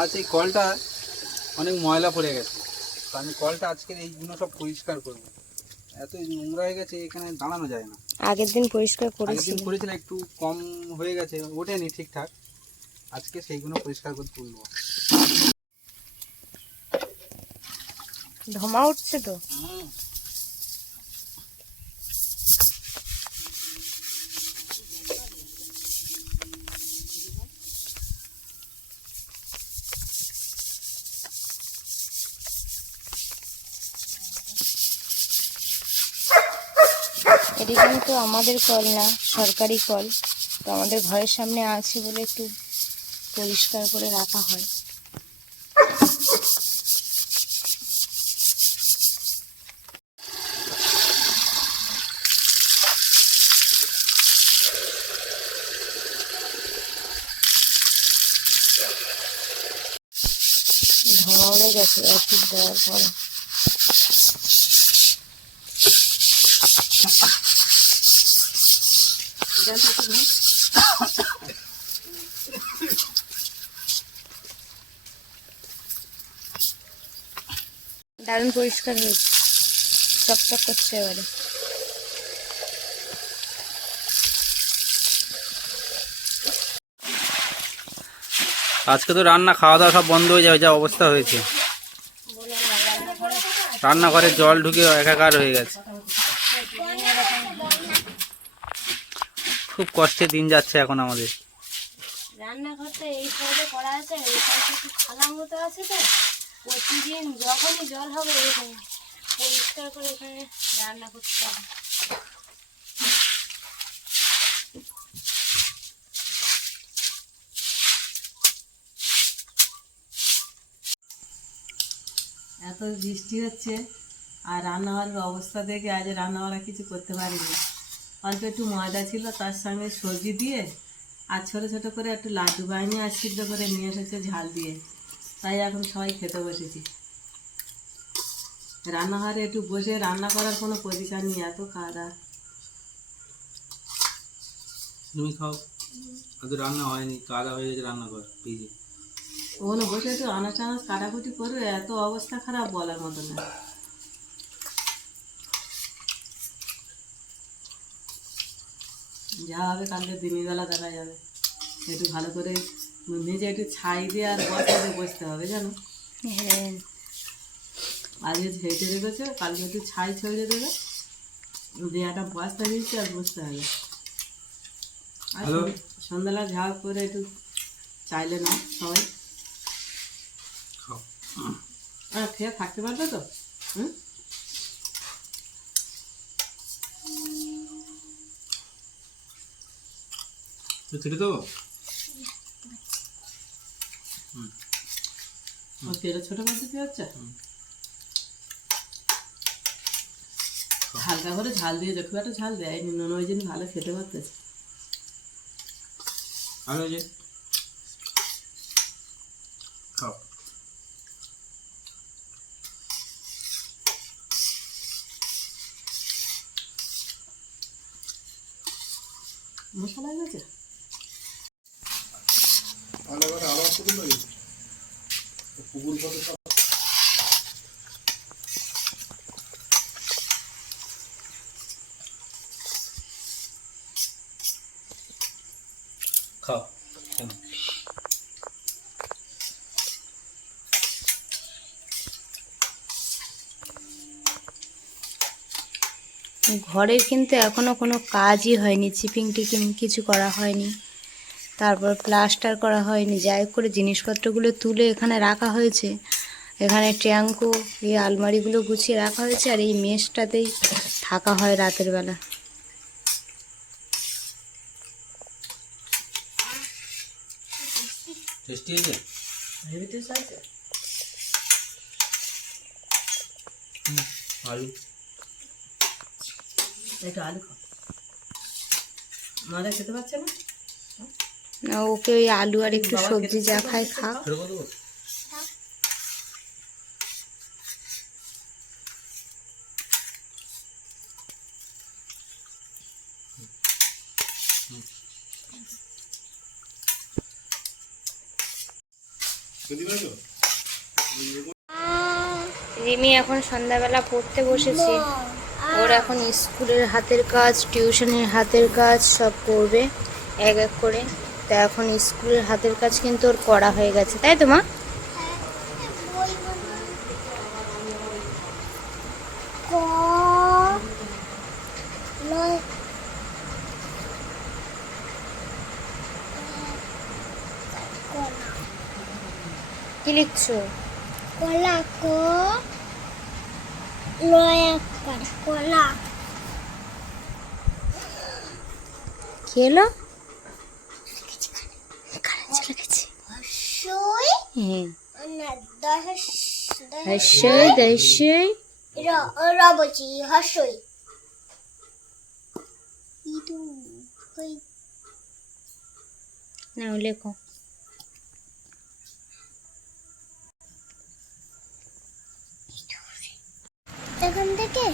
আজ এই কলটা অনেক ময়লা পড়ে গেছে, তো আমি কলটা আজকে এইগুলো সব পরিষ্কার করবো। এত নোংরা হয়ে গেছে, এখানে দাঁড়ানো যায় না। আগের দিন পরিষ্কার আগের দিন করেছিলাম। করেছিলাম, একটু কম হয়ে গেছে, ওঠেনি ঠিকঠাক। আজকে সেইগুলো পরিষ্কার করে তুলবো। ধোঁয়া উঠছে তো। এটি কিন্তু আমাদের কল না, সরকারি কল। তো আমাদের ঘরের সামনে আছে বলে একটু পরিষ্কার করে রাখা হয়। ধোঁয়া উড়ে গেছে অ্যাসিড দেওয়ার পরে। দারুণ পরিষ্কার হয়েছে, চকচক করছে এবারে। আজকে তো রান্না খাওয়া দাওয়া সব বন্ধ হয়ে যাবে, যা অবস্থা হয়েছে। রান্নাঘরে জল ঢুকে একাকার হয়ে গেছে। খুব কষ্টে দিন যাচ্ছে এখন আমাদের। রান্নাঘরটা এই সাইডে করা আছে, এই সাইডে একটু খালা মতো আছে, তো প্রতিদিন যখনই জল হবে এরকম পরিষ্কার করে এখানে রান্না করতে হবে। এত বৃষ্টি হচ্ছে আর রান্নাঘরের অবস্থা দেখে আজ রান্নাবাড়া কিছু করতে পারিনি। অল্প একটু ময়দা ছিল, তার সঙ্গে সবজি দিয়ে আর ছোটো ছোটো করে একটু লাড্ডু বানিয়ে আর সিদ্ধ করে নিয়ে এসেছে ঝাল দিয়ে। তাই এখন সবাই খেতে বসেছি। রান্নাঘরে একটু বসে রান্না করার কোনো পজিশন নেই, এত খাওয়া। তুমি খাও, আজ রান্না হয়নি, কাদা হয়ে গেছে রান্নাঘর ভিজে। ওখানে বসে একটু আনাজ টানাজ কাটাকুটি করবে, এত অবস্থা খারাপ বলার মতো না। যা হবে কালকে দিনের বেলা দেখা যাবে। একটু ভালো করে নিজে একটু ছাই দিয়ে আর বস্তাতে বসতে হবে, জানো। হ্যাঁ, আজকে ঝেঁটে রেখেছে, কালকে একটু ছাই ছড়িয়ে দেবে, দিয়ে একটা বস্তা দিচ্ছে আর বসতে হবে। আর সন্ধ্যাবেলা ঝাঁ করে একটু চাইলে না সবাই আর খেয়ে থাকতে পারবে তো। হুম, ছেড়ে দেবো। তেলে ছোটো করে দিতে হচ্ছে। হালকা করে ঝাল দিয়ে, খুব একটা ঝাল দেয়নি, নুন ওই জন্য ভালো খেতে পারতেছে। ভালো যে খাও। মশলা গেছে খাও। ঘরের কিন্তু এখনো কোনো কাজই হয়নি, চিপিং টিপিং কিছু করা হয়নি, তারপর প্লাস্টার করা হয়নি। যাই করে জিনিসপত্রগুলো তুলে এখানে রাখা হয়েছে, এখানে ট্যাঙ্কও এই আলমারিগুলো গুছিয়ে রাখা হয়েছে, আর এই মেসটাতেই থাকা হয় রাতের বেলা। টেস্টি হয়েছে, হেভি টেস্ট আছে। আলু একটু আলু খাও, মারা খেতে পারছে না। না, ওকে ওই আলু আর একটু সবজি যা খায় খাক। রিমি এখন সন্ধ্যাবেলা পড়তে বসেছে। ওর এখন স্কুলের হাতের কাজ, টিউশনের হাতের কাজ সব করবে এক এক করে। তা এখন স্কুলের হাতের কাজ কিন্তু ওর করা হয়ে গেছে, তাই তো মা? কি লিখছো? কলা ক লয়াকার কলা কি হলো? কারেন্ট চলে গেছে। হসই হ্যাঁ, না দশ হর্ষই দর্ষই র রবচি হসই ইদু হই নাও লেখো। এখান থেকে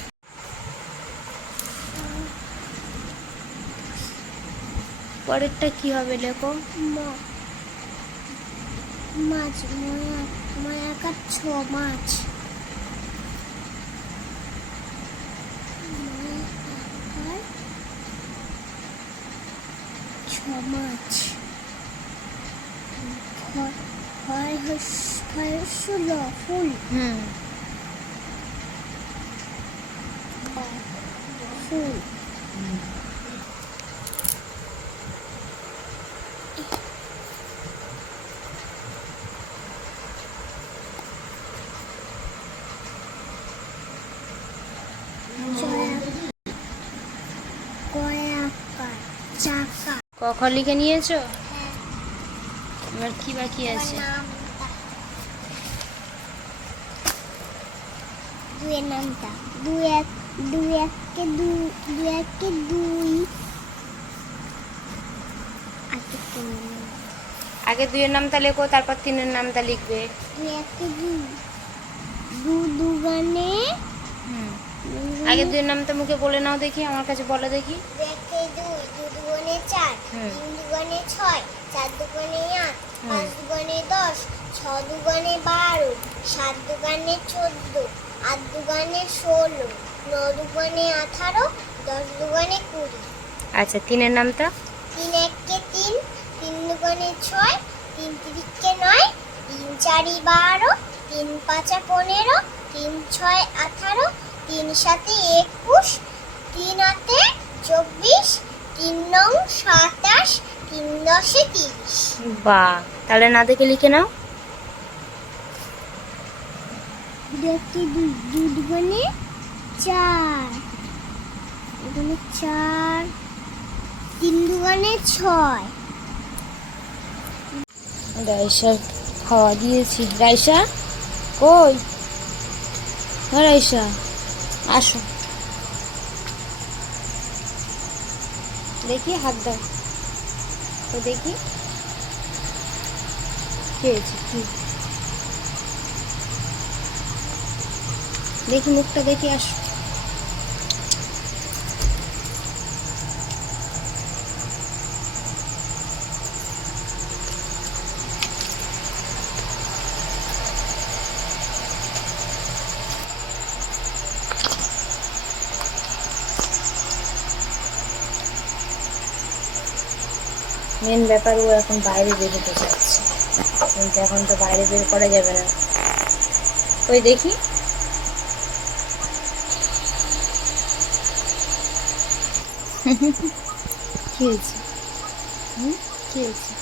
পরেরটা কি হবে লেখো? মাছ মায়াকার ছ মাছ মায়াকার ছ মাছ হয় ল ফুল হুম, ফুল কয়াকার চাকা ক লিখে নিয়েছো? এবার কি বাকি আছে? দুয়ের নামটা দুই এককে দুই আগে দুইয়ের নামটা লেখো, তারপর তিনের নামটা লিখবে। দুই এককে দু দুগানে হুম, আগে দুইয়ের নামটা মুখে বলে নাও দেখি, আমার কাছে বলো দেখি। দুই এককে দু দুগুণে চার হুম। তিন দুগুণে ছয় চার দুগুণে আট হুম। পাঁচ দুগুণে 10 ছ দুগুণে 12 সাত দুগুণে 14 আট দুগুণে 16 ন দুগুণে 18 10 দুগুণে 20 আচ্ছা, তিনের নামটা? তিন এককে তিন তিন দুগুণে 6 তিন তিরিকে 9 তিন চারি 12 তিন পাঁচা 15 তিন ছয় 18 তিন সাতে 21 তিন আটে 24 তিন নং 27 তিন দশে 30 বাহ, তাহলে না দেখে লিখে নাও। দেখি দুই দুগুণে 4 দুগুণে 4 তিন দুগুণে 6 রাইসার খাওয়া দিয়েছি। রাইসা কই? হ্যাঁ রাইসা, আসো দেখি, হাত দাও তো দেখি কি হয়েছে, কি দেখি, মুখটা দেখি, আসো। মেন ব্যাপার, ও এখন বাইরে বের হতে চাচ্ছে, কিন্তু এখন তো বাইরে বের করা যাবে না। ওই দেখি, কি হয়েছে? কি হয়েছে?